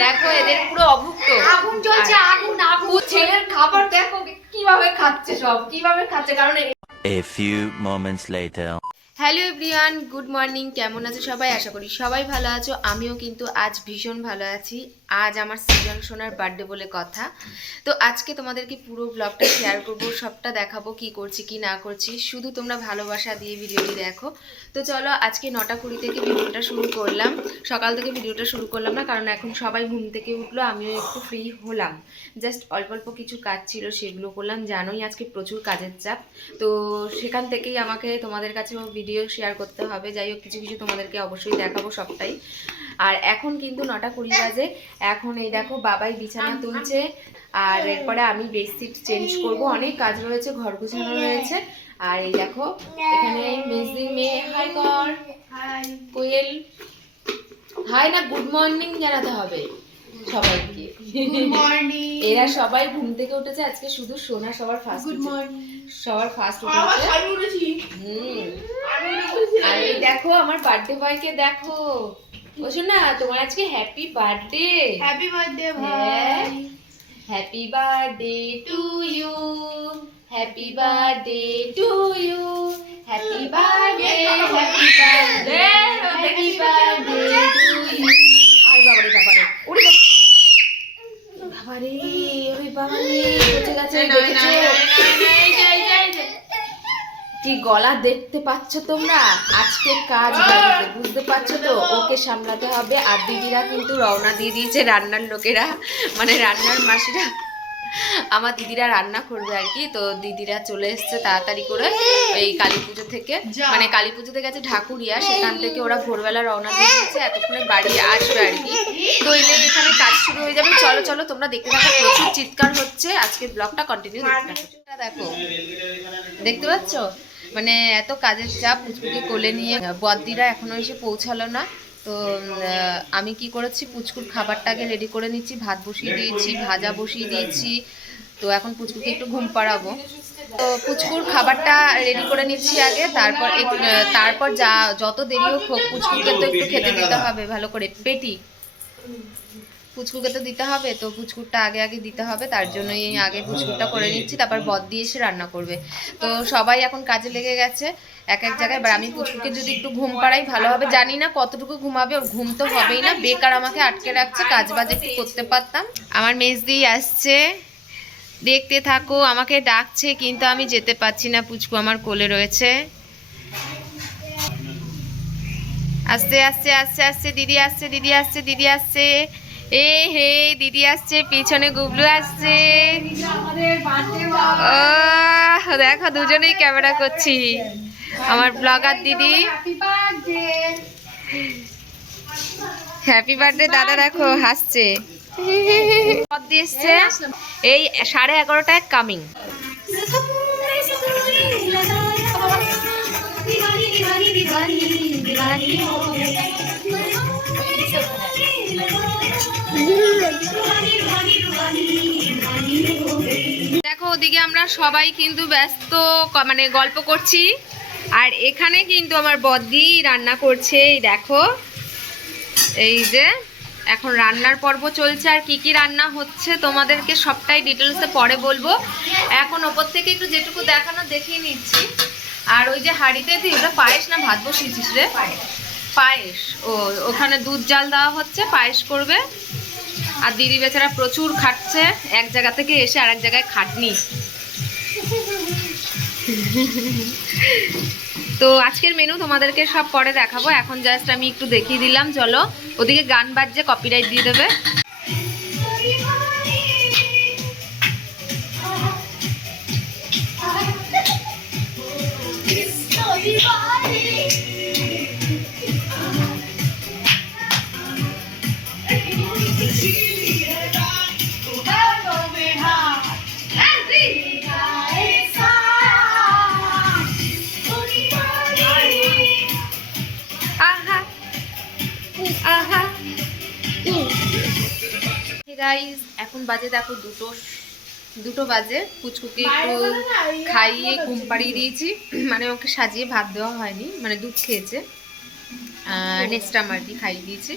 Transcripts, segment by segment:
দেখো এদের পুরো অভুক্ত, আগুন জ্বলছে, আগুন আগুন। ছেলের খাবার দেখো কিভাবে খাচ্ছে, সব কিভাবে খাচ্ছে, কারণ A few moments later. Hello everyone, good morning. কেমন আছো সবাই? আশা করি সবাই ভালো আছো। আমিও কিন্তু আজ ভীষণ ভালো আছি। আজ আমার সৃজন সোনার বার্থডে বলে কথা। তো আজকে তোমাদেরকে পুরো ব্লগটা শেয়ার করব, সবটা দেখাবো কি করছি কি না করছি। শুধু তোমরা ভালোবাসা দিয়ে ভিডিওটি দেখো। তো চলো, আজকে 9:20 থেকে ভিডিওটা শুরু করলাম। সকাল থেকে ভিডিওটা শুরু করলাম না, কারণ এখন সবাই ঘুম থেকে উঠলো, আমিও একটু ফ্রি হলাম। জাস্ট অল্প অল্প কিছু কাজ ছিল, সেগুলো করলাম। জানোই আজকে প্রচুর কাজের চাপ, তো সেখান থেকেই আমাকে তোমাদের কাছেও ভিডিও শেয়ার করতে হবে। যাই হোক, কিছু কিছু তোমাদেরকে অবশ্যই দেখাবো, সবটাই। আর এখন কিন্তু 9:20 বাজে। এখন এই দেখো বাবাই বিছানা তুলছে, আর এরপরে আমি বেডশিট চেঞ্জ করব। অনেক কাজ রয়েছে, ঘর গোছানো রয়েছে। আর এই দেখো এখানে মেজদি মেয়ে, হাই কর, কোয়েল হাই না, গুড মর্নিং জানাতে হবে সবাইকে। এরা সবাই ঘুম থেকে উঠেছে আজকে, শুধু সোনা সবার ফার্স্ট, সবার ফার্স্ট উঠেছে। আর এই দেখো আমার বার্থডে বয়কে দেখো। ও সোনা, তোমার আজকে হ্যাপি বার্থডে। হ্যাপি বার্থডে ভাই। Happy birthday to you, happy birthday to you, happy birthday, happy birthday, happy birthday to you. আরে বাবারে বাবারে, ওরে বাবারে, ওরে বাবারে, পচে গেছে। কি গলা দেখতে পাচ্ছ তোমরা? আজকে কাজ বাড়িতে, বুঝতে পারছো তো? ওকে সামলাতে হবে। আর দিদিরা কিন্তু রওনা দিয়ে দিয়েছে, রান্নার লোকেরা, মানে রান্নার মাসিরা। আমার দিদিরা রান্না করবে আর কি। তো দিদিরা চলে এসছে তাড়াতাড়ি করে এই কালী পুজো থেকে, মানে কালী পুজোতে গেছে ঢাকুরিয়া, সেখান থেকে ওরা ভোরবেলা রওনা দিয়ে দিয়েছে, এতক্ষণে বাড়ি আসবে আর কি। তো এলে এখানে কাজ শুরু হয়ে যাবে। চলো চলো তোমরা দেখতে থাকো, প্রচুর চিৎকার হচ্ছে। আজকের ব্লগটা কন্টিনিউ দেখতে থাকো। দেখো, দেখতে পাচ্ছ, মানে এত কাজের চাপ। পুচকুকে কোলে নিয়ে বদ্দিরা এখনো এসে পৌঁছালো না। তো আমি কি করেছি, পুচকুর খাবারটাকে রেডি করে নিচ্ছি। ভাত বসিয়ে দিয়েছি, ভাজা বসিয়ে দিয়েছি। তো এখন পুচকুকে একটু ঘুম পাড়াবো। তো পুচকুর খাবারটা রেডি করে নিচ্ছি আগে, তারপর যত দেরি হোক পুচকুকে তো একটু খেতে দিতে হবে ভালো করে। পেটি পুচকুকে তো দিতে হবে, তো পুচকুরটা আগে আগে দিতে হবে, তার জন্যই আগে পুচকুরটা করে নিচ্ছি, তারপর বদ দিয়ে এসে রান্না করবে। তো সবাই এখন কাজে লেগে গেছে এক এক জায়গায়। এবার আমি পুচকুকে যদি একটু ঘুম পাড়াই ভালো হবে। জানি না কতটুকু ঘুমাবে, ওর ঘুম তো হবেই না, বেকার আমাকে আটকে রাখছে। কাজ বাজ একটু করতে পারতাম। আমার মেজদি আসছে, দেখতে থাকো। আমাকে ডাকছে কিন্তু আমি যেতে পারছি না, পুচকু আমার কোলে রয়েছে। আস্তে আস্তে আস্তে আস্তে, দিদি আসছে, দিদি আসছে, দিদি আসছে। এ হে, দিদি আসছে, পিছনে গুবলু আসছে। ও দেখো, দুজনেই ক্যামেরা করছি। আমার ব্লগার দিদি, হ্যাপি বার্থডে দাদা, দেখো হাসছে। এসছে এই 11:30টায় কামিং। দেখো ওদিকে আমরা সবাই কিন্তু ব্যস্ত, মানে গল্প করছি। আর এখানে কিন্তু আমার বদ্দি রান্না করছে। এই দেখো, এই যে এখন রান্নার পর্ব চলছে। আর কি কি রান্না হচ্ছে তোমাদেরকে সবটাই ডিটেলসে পরে বলবো। এখন ওপর থেকে একটু যেটুকু দেখানো দেখিয়ে নিচ্ছি। আর ওই যে হাঁড়িতে তুই ওটা পায়েস না ভাত বসিয়েছিস রে? পায়েস। ও, ওখানে দুধ জাল দেওয়া হচ্ছে, পায়েস করবে। আর দিদি বেচারা প্রচুর খাটছে, এক জায়গা থেকে এসে আরেক জায়গায় খাটনি। তো আজকের মেনু তোমাদেরকে সব পরে দেখাবো, এখন জাস্ট আমি একটু দেখিয়ে দিলাম। চলো, ওদিকে গান বাজছে, কপিরাইট দিয়ে দেবে। গাইস, এখন বাজে দেখো দুটো বাজে। পুচকুকে একটু খাইয়ে ঘুম পাড়িয়ে দিয়েছি, মানে ওকে সাজিয়ে ভাত দেওয়া হয়নি, মানে দুধ খেয়েছে, নেক্সট আর কি খাইয়ে দিয়েছি।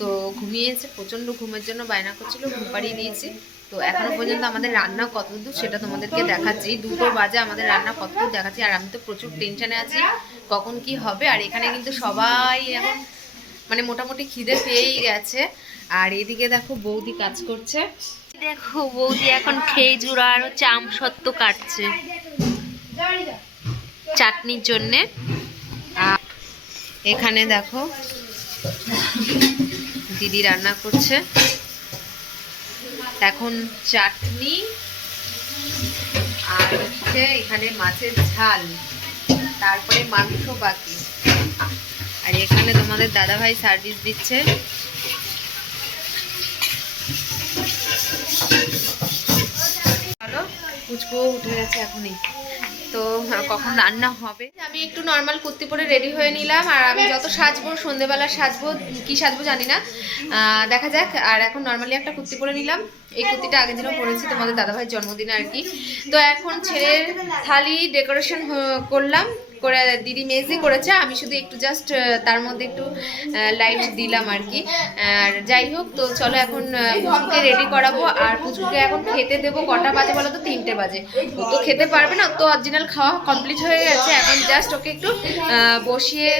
তো ঘুমিয়েছে, প্রচণ্ড ঘুমের জন্য বায়না করছিল, ঘুম পাড়িয়ে দিয়েছি। তো এখনো পর্যন্ত আমাদের রান্না কতদূর সেটা তোমাদেরকে দেখাচ্ছি। 2টো বাজে আমাদের রান্না কতদূর দেখাচ্ছি। আর আমি তো প্রচুর টেনশনে আছি কখন কি হবে। আর এখানে কিন্তু সবাই এখন মানে মোটামুটি খিদে পেয়েই গেছে। আর এদিকে দেখো বৌদি কাজ করছে, দেখো বৌদি এখন খেজুর আর হচ্ছে আমসত্ত্ব কাটছে চাটনির জন্যে। আর এখানে দেখো দিদি রান্না করছে এখন চাটনি, আর হচ্ছে এখানে মাছের ঝাল, তারপরে মাংস বাকি। আর এখানে তোমাদের দাদাভাই সার্ভিস দিচ্ছে। চলো পুচকু উঠে গেছে এখনই, তো কখন রান্না হবে। আমি একটু নর্মাল কুর্তি পরে রেডি হয়ে নিলাম। আর আমি যত সাজবো সন্ধেবেলা সাজবো, কি সাজবো জানি না, দেখা যাক। আর এখন নর্মালি একটা কুর্তি পরে নিলাম। এই কুর্তিটা আগের দিনও পরেছি তোমাদের দাদাভাইয়ের জন্মদিনে আর কি। তো এখন ছেলের থালি ডেকোরেশন করলাম, করে দিদি মেজি করেছে, আমি শুধু একটু জাস্ট তার মধ্যে একটু লাইট দিলাম আর কি। আর যাই হোক, তো চলো এখন পুচকুকে রেডি করাবো। আর পুচকুকে এখন খেতে দেবো। কটা বাজে বলো তো? 3টে বাজে। ও তো খেতে পারবে না, তো অরিজিনাল খাওয়া কমপ্লিট হয়ে গেছে। এখন জাস্ট ওকে একটু বসিয়ে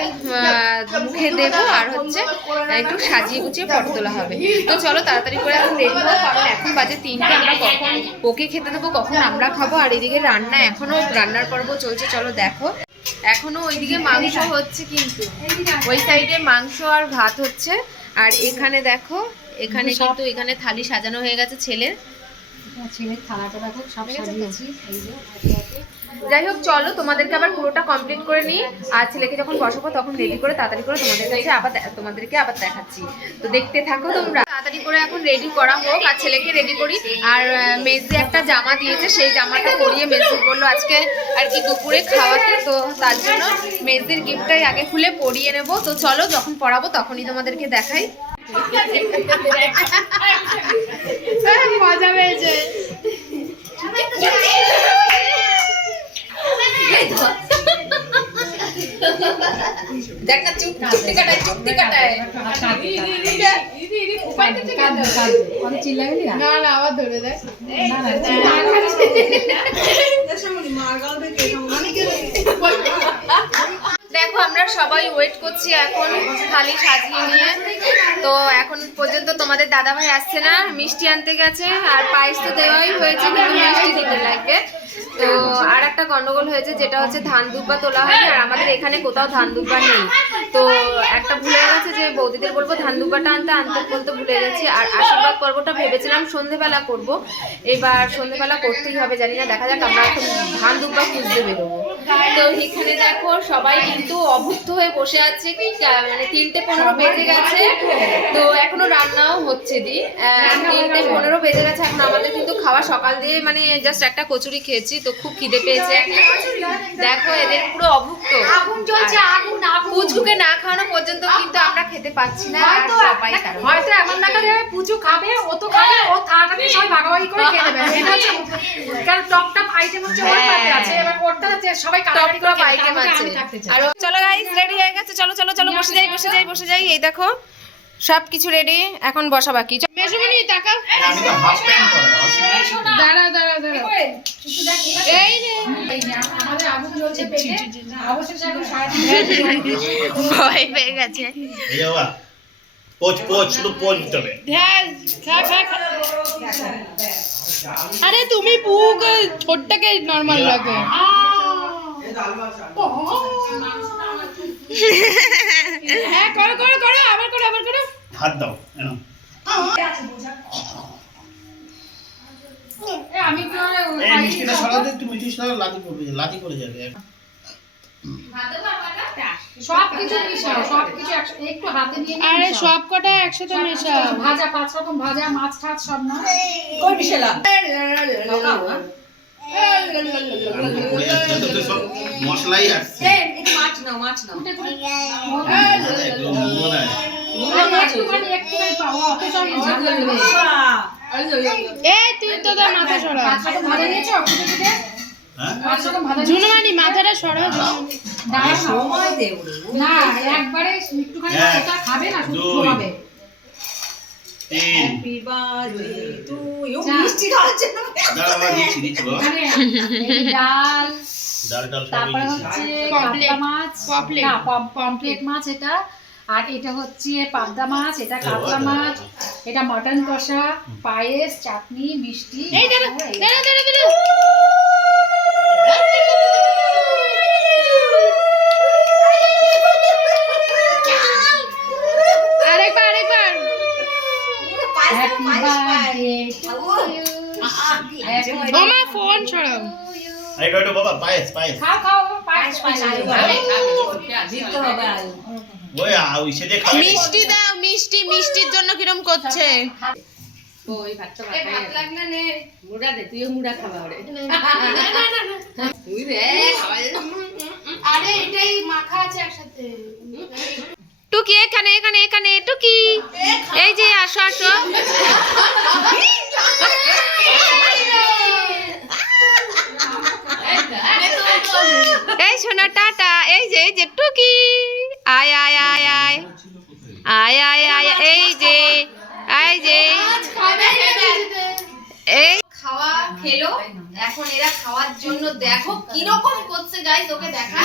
মুখে দেবো আর হচ্ছে একটু সাজিয়ে গুছিয়ে ফটো তোলা হবে। তো চলো তাড়াতাড়ি করে এখন রেডি হবো, কারণ এখন বাজে 3টে। আমরা কখন ওকে খেতে দেবো, কখন আমরা খাবো। আর এদিকে রান্না এখনো রান্নার পর্ব চলছে, চলো দেখো। এখনো ওইদিকে মাংস হচ্ছে, কিন্তু ওই সাইডে মাংস আর ভাত হচ্ছে। আর এখানে দেখো, এখানে কিন্তু এখানে থালি সাজানো হয়ে গেছে ছেলের। যাই হোক চলো তোমাদেরকে আবার পুরোটা কমপ্লিট করে নিই। আর ছেলেকে যখন বসাবো তখন রেডি করে তাড়াতাড়ি করে তোমাদেরকে আবার দেখাচ্ছি। তো দেখতে থাকো তোমরা। তাড়াতাড়ি করে এখন রেডি করা হোক আর ছেলেকে রেডি করি। আর মেজদি একটা জামা দিয়েছে, সেই জামাটা পরিয়ে মেজদি বললো আজকে আর কি দুপুরে খাওয়াতে, তো তার জন্য মেজদির গিফটটাই আগে খুলে পরিয়ে নেবো। তো চলো যখন পরাবো তখনই তোমাদেরকে দেখাই। মজা পেয়েছে। দেখ না, চুপটি কাটায় না না, আবার ধরে দেখ। দেখো আমরা সবাই ওয়েট করছি এখন থালি সাজিয়ে নিয়ে। তো এখন পর্যন্ত তোমাদের দাদাভাই আসছে না, মিষ্টি আনতে গেছে। আর পায়েস তো দেওয়াই হয়েছে, কিন্তু মিষ্টি দিতে লাগবে। তো আর একটা গন্ডগোল হয়েছে, যেটা হচ্ছে ধান দুব্বা তোলা হয়। আর আমাদের এখানে কোথাও ধান দুব্বা নেই। তো একটা ভুলে গেছে যে বৌদিদের বলবো ধান দুব্বাটা আনতে বলতে ভুলে গেছি। আর আশীর্বাদ পর্বটা ভেবেছিলাম সন্ধেবেলা করব, এবার সন্ধেবেলা করতেই হবে, জানি না, দেখা যাক। আমরা এখন ধান দুব্বা খুঁজতে বেরোবো। তো এখানে দেখো সবাই কিন্তু অভুক্ত হয়ে বসে আছে, মানে 3:15 বেজে গেছে। তো এখনো রান্নাও হচ্ছে 3:15 বেজে গেছে। এখন আমাদের কিন্তু খাওয়া সকাল দিয়ে মানে জাস্ট একটা কচুরি খেয়েছি, তো খুব খিদে পেয়েছে। দেখো এদের পুরো অভুক্ত, পুচকুকে না খাওয়ানো পর্যন্ত কিন্তু আমরা খেতে পাচ্ছি না। আর সবাই হয়তো এমন দেখা যাবে পুচু খাবে, ও তো খাবে, ও তাড়াতাড়ি সবাই ভাগাভাগি করে খেয়ে নেবে। এটা হচ্ছে কারণ টপ আইটেম হচ্ছে ওর পাতে আছে, এবার ওরটা হচ্ছে সবাই কাটাকাটি করে আইটেম আছে। আর চলো গাইস, রেডি হয়ে গেছে, চলো চলো চলো বসে যাই। এই দেখো সব কিছু রেডি, এখন বসা বাকি। মেজুমনি তাকাও, আমি তো হাফ প্যান্ট পরা। দাঁড়া এই রে আমাদের আগুন জ্বলছে পেটে, অবশেষে এখন ভয় পেয়ে গেছে। এই বাবা পোচ শুধু পোচ দিতে হবে। আরে তুমি পুক ছোটটাকে নরমাল রাখো। হ্যাঁ করো আবার করো। হাত দাও এনো। আমি তো এই মিষ্টিটা সরাতে, তুমি মিষ্টি সরা, লাদি করে যাবে। সব কিছু মিশাও, সব কিছু একটু হাতে নিয়ে নিয়ে। আরে সব কটা একসাথে মেশাও। ভাজা 5 রকম ভাজা, মাছ টাছ সব না। কই মিশালাম? সব মশলাই আসছে। একটু মাছ নাও। একটুখানি পাও, অত সব ঝাল লাগবে। এই তুই তো তোর মাথা সরা। ভাজা নিয়েছো ওখানে? জুনুমানি মাথাটা সরা। সময় দে না, একবারে একটুখানি মাথাটা খাবে না, শুধু হবে। তিন হ্যাপি বার্থডে টু ইউ মিষ্টি খাওয়ার জন্য দাঁড়া বাবা, দিচ্ছি বাবা। ডাল, ডাল টাল সবই তারপরে দিচ্ছি। হচ্ছে কাতলা মাছ, না পমফ্রেট মাছ এটা, আর এটা হচ্ছে পাবদা মাছ, এটা কাতলা মাছ, এটা মটন কষা, পায়েস, চাটনি, মিষ্টি। Happy birthday to you. Happy birthday ফোন ছড়াও। to you. আরেকটা একটু বাবা, পায়েস পায়েস। খাও খাও পায়েস পায়েস। ওই ওই সেটা খাবে। মিষ্টি দাও, মিষ্টি, মিষ্টির জন্য কিরম করছে? ওই ভাতটা ভাত লাগলে নে, মুড়া দে, তুইও মুড়া খাবা ওরে। তুই রে, আরে এটাই মাখা আছে একসাথে। টুকি এখানে এখানে এখানে টুকি, এই যে আসো আসো। এই সোনা টাটা, এই যে টুকি, আয় আয় আয় আয় আয় আয় আয়, এই যে এই খাওয়া খেলো। এখন এরা খাওয়ার জন্য দেখো কিরকম করছে গাইস, ওকে দেখা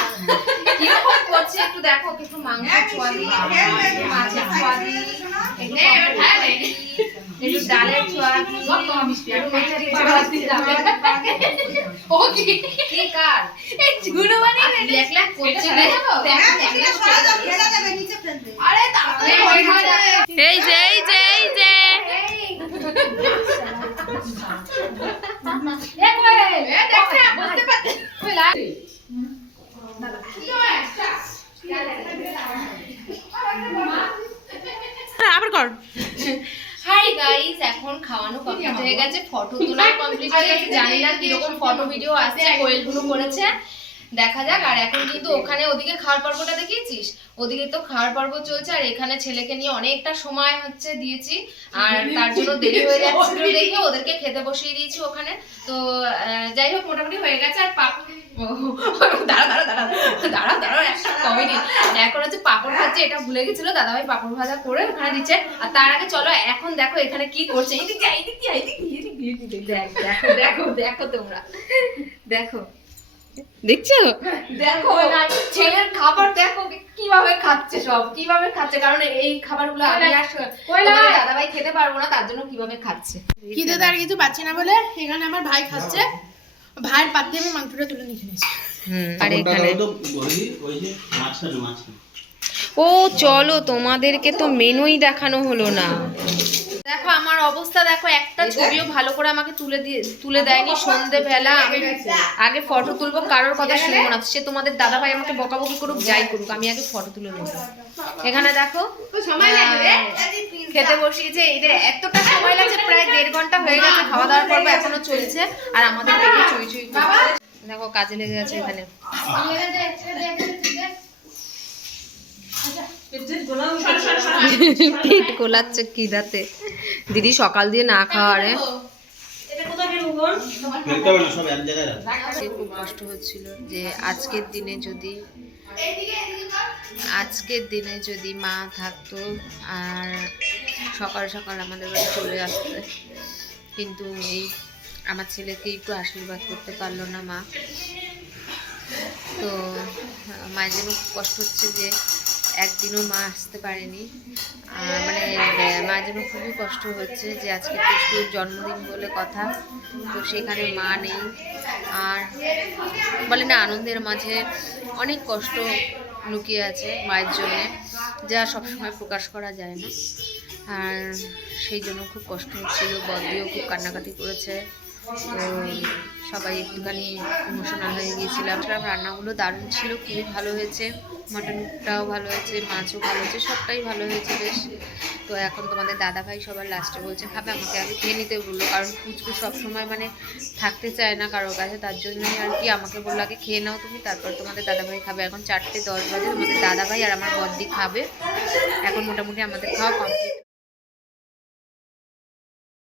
কিরকম করছে একটু দেখো। একটু মাংস ছোয়া দিই, মাছের ছোয়া দিই, একটু ডালের ছোয়া দিই, একটু মাছের ছোয়া দিই। ও কি কার এই ঝুনো মানে লেখ লেখ করছে রে। আরে তাড়াতাড়ি এই যে আবার কর। হাই গাইস, এখন খাওয়ানো কমপ্লিট হয়ে গেছে, ফটো তোলা কমপ্লিট হয়ে গেছে। জানি না কিরকম ফটো ভিডিও আসছে, কোয়েলগুলো করেছে, দেখা যাক। আর এখন কিন্তু ওখানে ওদিকে খাওয়ার পর্বটা দেখিয়েছিস, ওদিকে তো খাওয়ার পর্ব চলছে, আর এখানে ছেলেকে নিয়ে অনেকটা সময় হচ্ছে দিয়েছি, আর তার জন্য দেরি হয়ে যাচ্ছিল দেখে ওদেরকে খেতে বসিয়ে দিয়েছি ওখানে। তো যাই হোক মোটামুটি হয়ে গেছে। আর দাঁড়া একটা কমেডি, এখন হচ্ছে পাপড় ভাজছে, এটা ভুলে গেছিল দাদাভাই পাপড় ভাজা করে ওখানে দিচ্ছে। আর তার আগে চলো এখন দেখো এখানে কি করছে। দেখো দেখো দেখো তোমরা দেখো, দেখছো দেখো ছেলের খাবার দেখো কিভাবে খাচ্ছে, সব কিভাবে খাচ্ছে, কারণ এই খাবারগুলো আমি আর দাদাভাই খেতে পারবো না, তার জন্য কিভাবে খাচ্ছে। খিদে আর কিছু পাচ্ছি না বলে এখানে আমার ভাই খাচ্ছে, ভাইয়ের পাত দিয়ে আমি মাংসটা তুলে নিয়ে নিয়েছি। আর এখানে ওই যে মাছটা ও চলো, তোমাদেরকে তো মেনুই দেখানো হলো না। দেখো আমার অবস্থা দেখো, একটা ছবিও ভালো করে আমাকে তুলে দেয়নি। সন্ধ্যেবেলা আমি আগে ফটো তুলবো, কারোর কথা শুনবো না, সে তোমাদের দাদাভাই আমাকে বকাবকি করুক যাই করুক, আমি আগে ফটো তুলে নেবো। এখানে দেখো খেতে বসিয়েছে, এদের এতটা সময় লাগছে, প্রায় 1.5 ঘন্টা হয়ে গেছে খাওয়া দাওয়ার পর্ব এখনো চলছে, আর আমাদের পেটে চুই চুই করছে। দেখো কাজে লেগে গেছে এখানে। পেট গোলাচ্ছে খিদাতে, দিদি সকাল দিয়ে না খাওয়ারে খুব কষ্ট হচ্ছিল যে আজকের দিনে যদি মা থাকতো আর সকাল সকাল আমাদের বাড়ি চলে আসতে, কিন্তু এই আমার ছেলেকে একটু আশীর্বাদ করতে পারলো না মা। তো মায়ের জন্য খুব কষ্ট হচ্ছে যে একদিনও মা আসতে পারেনি, মানে মায়ের জন্য খুবই কষ্ট হচ্ছে যে আজকে পুচকুর জন্মদিন বলে কথা, তো সেখানে মা নেই। আর বলে না, আনন্দের মাঝে অনেক কষ্ট লুকিয়ে আছে মায়ের জন্যে, যা সবসময় প্রকাশ করা যায় না। আর সেই জন্য খুব কষ্ট হচ্ছিল, বদিও খুব কান্নাকাটি করেছে, তো সবাই একটুখানি ইমোশনাল হয়ে গিয়েছিলাম। রান্নাগুলো দারুণ ছিল, খুবই ভালো হয়েছে, মাটনটাও ভালো হয়েছে, মাছও ভালো হয়েছে, সবটাই ভালো হয়েছে বেশ। তো এখন তোমাদের দাদাভাই সবার লাস্টে বলছে খাবে, আমাকে আগে খেয়ে নিতে বললো, কারণ পুচকু সবসময় মানে থাকতে চায় না কারোর কাছে, তার জন্যই আর কি আমাকে বললো আগে খেয়ে নাও তুমি, তারপর তোমাদের দাদাভাই খাবে। এখন 4:10 বাজে, তোমাদের দাদাভাই আর আমার বদ্দি খাবে। এখন মোটামুটি আমাদের খাওয়া কমপ্লিট।